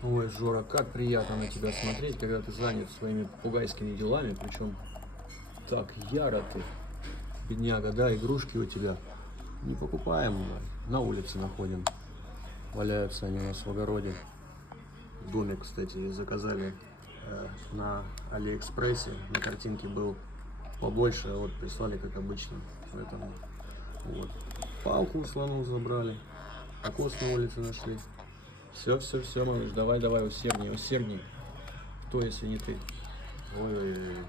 Ой, Жора, как приятно на тебя смотреть, когда ты занят своими попугайскими делами, причем так яро ты, бедняга, да, игрушки у тебя не покупаем, на улице находим, валяются они у нас в огороде. Домик, кстати, заказали на Алиэкспрессе, на картинке был побольше, а вот прислали, как обычно, поэтому вот. Палку у слону забрали, кокос на улице нашли. Все, малыш, давай, усердней, усердней. Кто, если не ты? Ой-ой-ой.